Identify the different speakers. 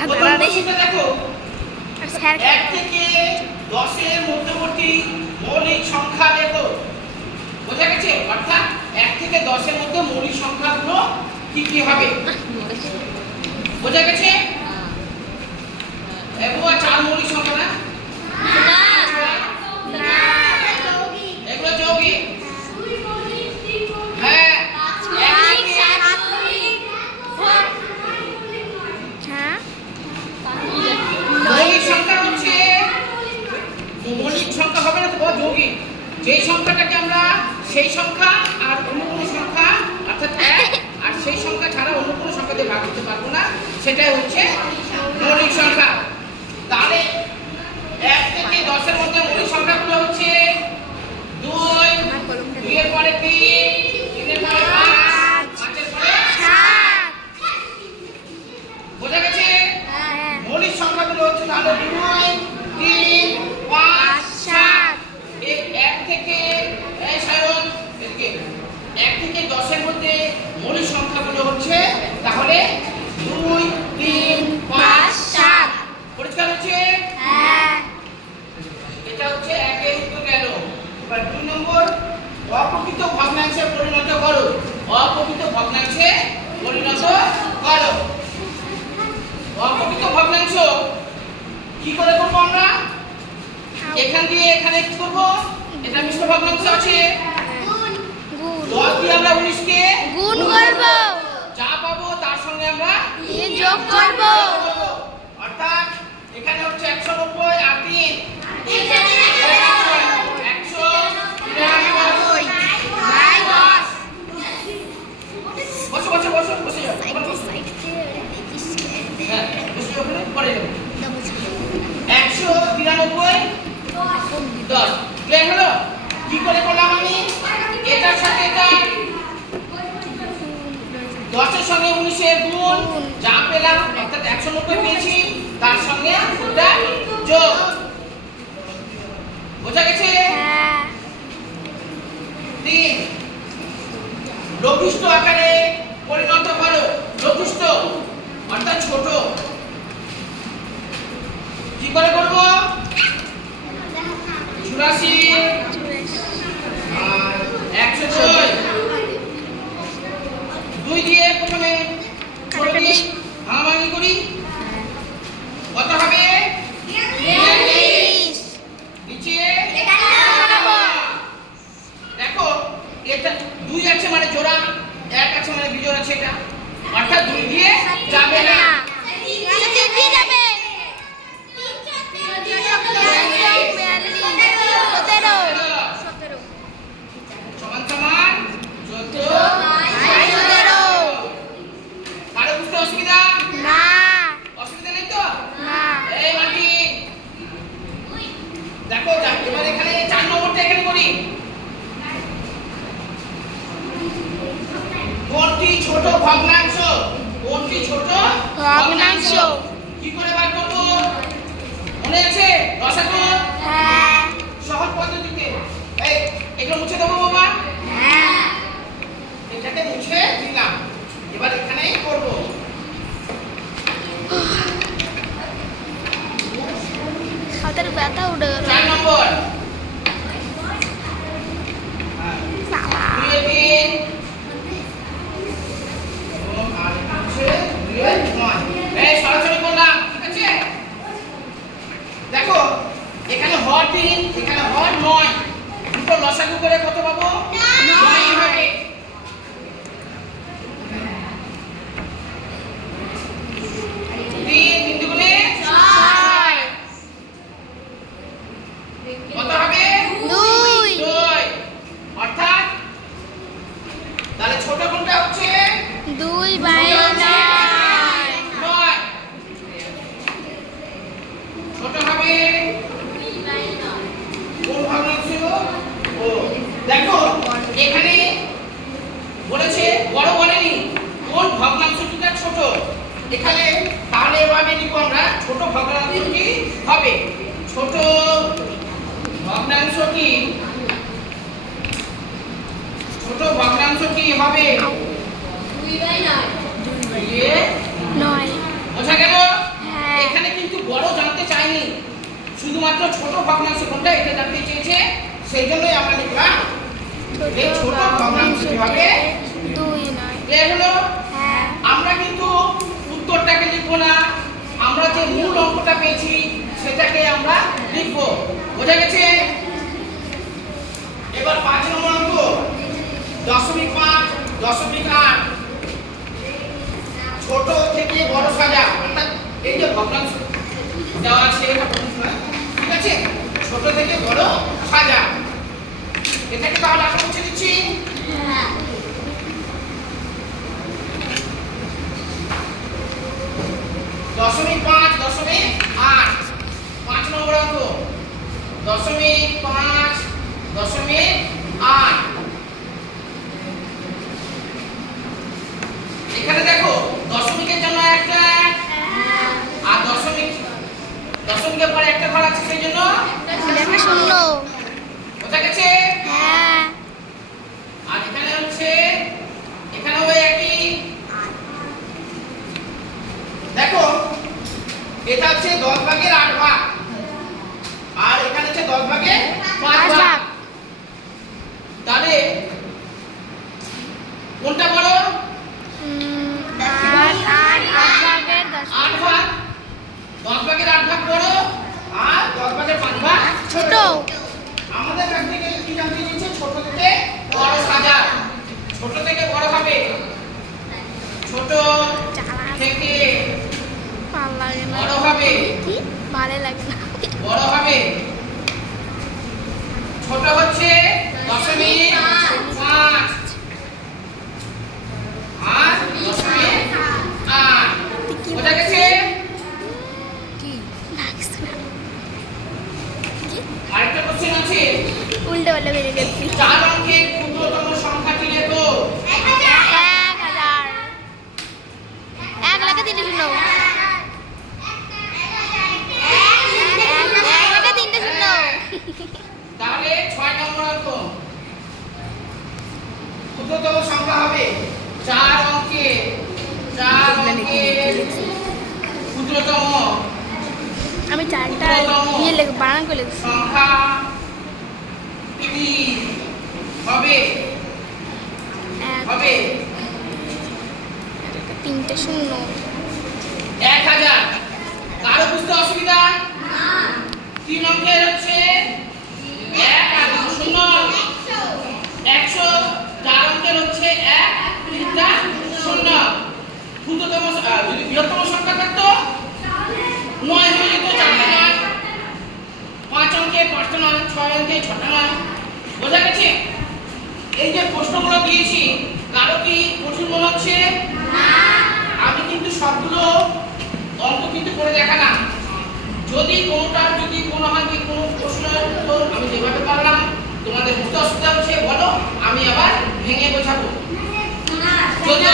Speaker 1: প্রথম প্রশ্নটা দেখো এক থেকে দশের মধ্যবর্তী মৌলিক সংখ্যা লেখো বোঝা গেছে? অর্থাৎ এক থেকে দশের মধ্যে মৌলিক সংখ্যাগুলো কি কি হবে? বোঝা গেছে? এগুলো চার মৌলিক সংখ্যা না এগুলো যৌগিক হ্যাঁ এক থেকে
Speaker 2: হ্যাঁ
Speaker 1: মৌলিক সংখ্যা হচ্ছে মৌলিক সংখ্যা হবে না তো বড় যৌগিক যেই সংখ্যাটাকে আমরা, সেই সংখ্যা আর অন্য কোনো সংখ্যা, অর্থাৎ এক, আর সেই সংখ্যা ছাড়া অন্য কোনো সংখ্যা দিয়ে ভাগ করতে পারব না, সেটাই হচ্ছে মৌলিক সংখ্যা। তাহলে এক থেকে দশের মধ্যে মৌলিক সংখ্যাগুলো হচ্ছে দুই, দুইয়ের পরে তিন তিনের পরে পাঁচ পাঁচের পরে
Speaker 2: সাত
Speaker 1: বোঝা গেছে
Speaker 2: হ্যাঁ
Speaker 1: মৌলিক সংখ্যাগুলো হচ্ছে তাহলে দুই তিন পাঁচ সাত এই এক থেকে এই সায়ন এদিকে এক থেকে দশের মধ্যে মৌলিক সংখ্যাগুলো হচ্ছে তাহলে দুই তিন পাঁচ সাত পরিষ্কার হচ্ছে?
Speaker 2: হ্যাঁ।
Speaker 1: এটা হচ্ছে একের উত্তর গেল এবার দুই নম্বর অপ্রকৃত ভগ্নাংশে পরিণত করো। অপ্রকৃত ভগ্নাংশে পরিণত করো। অপ্রকৃত ভগ্নাংশ কি করে করব আমরা? এখান দিয়ে এখানে কি করব? এটা মিশ্র ভগ্নাংশ আছে। দশ দিয়ে আমরা উনিশকে
Speaker 2: গুণ করব।
Speaker 1: যা পাবো তার সঙ্গে আমরা
Speaker 2: যোগ করব।
Speaker 1: অর্থাৎ এখানে হচ্ছে একশো নব্বই আর তিন। একশো নিরানব্বই
Speaker 2: বাই দশ
Speaker 1: বসো বসো বসো বসে যাও হ্যাঁ একশো তিরানব্বই দশ ক্লিয়ার হলো কি করে করলাম আমি এটার সাথে এটা দশের সঙ্গে উনিশের গুণ যা পেলাম অর্থাৎ একশো নব্বই পেয়েছি তার সঙ্গে ওটা যোগ। বোঝা গেছে?
Speaker 2: হ্যাঁ।
Speaker 1: তিন। লঘিষ্ঠ আকারে পরিণত করো লঘিষ্ঠ অর্থাৎ ছোট। কি করে করব? চুরাশি আর একশো ছয় দুই দিয়ে প্রথমে ছোট দিয়ে ভাঙাভাঙি করি কত হবে
Speaker 2: বিয়াল্লিশ
Speaker 1: নিচে
Speaker 2: বানাবো।
Speaker 1: দেখো এটা দুই আছে মানে জোড়া, এক আছে মানে বিজোড় আছে এটা অর্থাৎ দুই দিয়ে যাবে না।
Speaker 2: যাবে সতেরো সতেরো
Speaker 1: সমান সমান চোদ্দ
Speaker 2: সতেরো
Speaker 1: কারও বুঝতে অসুবিধা
Speaker 2: না
Speaker 1: অসুবিধা নেই তো
Speaker 2: না
Speaker 1: এই মাটি দেখো যা- এবার এখানে চার নম্বরটা এখানে করি কোনটি ছোট ভগ্নাংশ কোনটি ছোট
Speaker 2: ভগ্নাংশ।
Speaker 1: কি করে বার করব? মনে আছে? রসাগো
Speaker 2: হ্যাঁ।
Speaker 1: সহজ পদ্ধতিতে। এই এগুলো মুছে দেবো বাবা?
Speaker 2: হ্যাঁ।
Speaker 1: এটাকে মুছে দিলাম। এবার এখানেই করব।
Speaker 2: হাতের ব্যথা উঠে গেল।
Speaker 1: চার নম্বর। তাহলে তাহলে এভাবে লিখব আমরা। ছোট ভগ্নাংশটি হবে? ছোট ভগ্নাংশটি ছোট ভগ্নাংশটি হবে?
Speaker 2: বোঝা গেল?
Speaker 1: এখানে
Speaker 2: কিন্তু
Speaker 1: বড় জানতে
Speaker 2: চাইনি।
Speaker 1: শুধুমাত্র ছোট ভগ্নাংশ কোনটা এটা জানতে চেয়েছে? সেই জন্যই আমরা লিখলাম ছোট
Speaker 2: ভগ্নাংশটি
Speaker 1: হবে? হলো? উত্তরটাকে লিখব না। আমরা যে মূল অঙ্কটা পেয়েছি, সেটাকে আমরা লিখব। বোঝা গেছে? এবার পাঁচ নম্বর অঙ্ক। দশমিক পাঁচ, দশমিক আট। ছোট থেকে বড় সাজা। অর্থাৎ এই যে ভগ্নাংশ দেওয়া আছে, এটা ঠিক আছে? ছোট থেকে বড় সাজা। এটাকে তাহলে আমরা মুছে দিচ্ছি দশমিক পাঁচ দশমিক আট পাঁচ নম্বর অঙ্ক দশমিক পাঁচ দশমিক আট এখানে দেখো দশমিকের জন্য একটা আর দশমিক দশমিকের পরে একটা ঘর আছে সেই জন্য
Speaker 2: একটা শূন্য
Speaker 1: বোঝা গেছে
Speaker 2: হ্যাঁ
Speaker 1: আর এখানে হচ্ছে এখানেও ওই একই দেখো এটা হচ্ছে দশ ভাগের আট ভাগ আর এখানে হচ্ছে দশ ভাগের পাঁচ
Speaker 2: পাঁচ
Speaker 1: ভাগ
Speaker 2: ভাগ।
Speaker 1: তাহলে কোনটা বড়
Speaker 2: উম, আট আট আট ভাগের দশ
Speaker 1: আট ভাগ দশ ভাগের আট ভাগ বড় আর দশ ভাগের পাঁচ ভাগ
Speaker 2: ছোট
Speaker 1: আমাদের কাছ কি দিচ্ছে ছোট থেকে বড় সাজা ছোট থেকে বড় হবে? ছোট থেকে বড় হবে?
Speaker 2: ভালো লাগে না।
Speaker 1: বড় হবে? ছোট হচ্ছে ক্ষুদ্রতম সংখ্যা হবে। চার অঙ্কে চার অঙ্কে ক্ষুদ্রতম।
Speaker 2: আমি চারটা ইয়ে লেগে বানান করে লিখছি
Speaker 1: সংখ্যা টি হবে।
Speaker 2: এক
Speaker 1: হবে।
Speaker 2: তিনটে শূন্য।
Speaker 1: এক হাজার। কারও বুঝতে অসুবিধা? তিন অঙ্কের হচ্ছে এক আর দুটো শূন্য একশো চার অঙ্কের হচ্ছে এক তিনটা শূন্য ক্ষুদ্রতম আহ, যদি বৃহত্তম সংখ্যা থাকতো নয় হয়ে যেত চারটা নয় পাঁচ অঙ্কে পাঁচটা নয় ছটা নয় বোঝা গেছে? এই যে প্রশ্নগুলো দিয়েছি কারও কি কঠিন মনে হচ্ছে? আমি কিন্তু সবগুলো অঙ্ক কিন্তু করে দেখালাম যদি কোনোটার যদি কোনো হয় কোনো প্রশ্নের উত্তর আমি যেভাবে পারলাম। তোমাদের বুঝতে অসুবিধা হচ্ছে বলো আমি আবার ভেঙে বোঝাবো। যদি